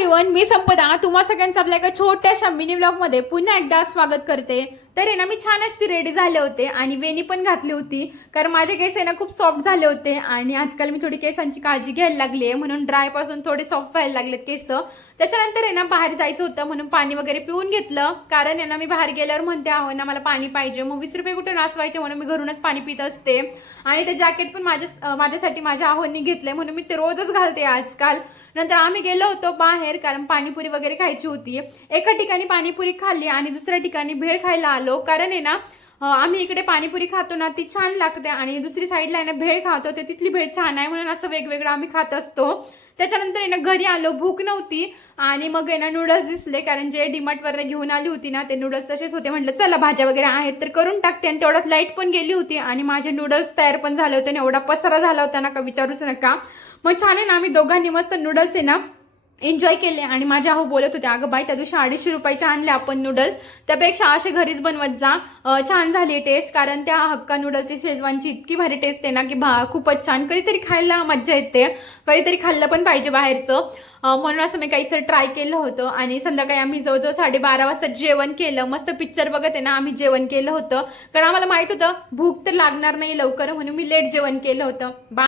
Everyone मी संपदा. तुम्हा सगळ्यांचं आपल्या एका छोट्याशा मिनी ब्लॉगमध्ये पुन्हा एकदा स्वागत करते. तर आहे ना मी छान अशी रेडी झाले होते आणि वेणी पण घातली होती. कारण माझे केस आहे ना खूप सॉफ्ट झाले होते आणि आजकाल मी थोडी केसांची काळजी घ्यायला लागली आहे. म्हणून ड्रायपासून थोडे सॉफ्ट व्हायला लागलेत केस. त्याच्यानंतर आहे ना बाहेर जायचं होतं म्हणून पाणी वगैरे पिऊन घेतलं. कारण आहे ना मी बाहेर गेल्यावर म्हणते आहो ना मला पाणी पाहिजे. मग वीस रुपये कुठे नाचवायचे म्हणून मी घरूनच पाणी पित असते. आणि ते जॅकेट पण माझ्या माझ्यासाठी माझ्या आहोनी घेतलंय. म्हणून मी ते रोजच घालते आजकाल. नंतर आम्ही गेलो होतो बाहेर कारण पाणीपुरी वगैरे खायची होती. एका ठिकाणी पाणीपुरी खाल्ली आणि दुसऱ्या ठिकाणी भेळ खायला आलो. कारण आहे ना आम्ही इकडे पाणीपुरी खातो ना ती छान लागते आणि दुसरी साईडला आहे ना भेळ खातो ते तिथली भेळ छान आहे म्हणून असं वेगवेगळं आम्ही खात असतो. त्याच्यानंतर आहे ना घरी आलो भूक नव्हती आणि मग आहे ना नूडल्स दिसले कारण जे डीमार्टवरनं घेऊन आली होती ना ते नूडल्स तसेच होते. म्हटलं चला भाज्या वगैरे आहेत तर करून टाकते. आणि तेवढ्यात लाइट पण गेली होती आणि माझे नूडल्स तयार पण झाले होते आणि एवढा पसारा झाला होता ना का विचारूच नका. मग छान आहे ना आम्ही दोघांनी मस्त नूडल्स आहे ना एन्जॉय केले आणि माझ्या आहो बोलत होत्या अगं बाई त्या दिवशी अडीचशे रुपयाच्या आणले आपण नूडल्स त्यापेक्षा असे घरीच बनवत जा. छान झाली टेस्ट कारण त्या हक्का नूडलची शेजवानची इतकी भारी टेस्ट आहे ना की भा खूपच छान. कधीतरी खायला मज्जा येते. कधीतरी खाल्लं पण पाहिजे बाहेरचं. म्हणून असं मी काहीचं ट्राय केलं होतं आणि संध्याकाळी आम्ही जवळजवळ साडेबारा वाजता जेवण केलं. मस्त पिक्चर बघत आहे ना आम्ही जेवण केलं होतं. कारण आम्हाला माहीत होतं भूक तर लागणार नाही लवकर म्हणून मी लेट जेवण केलं होतं. बा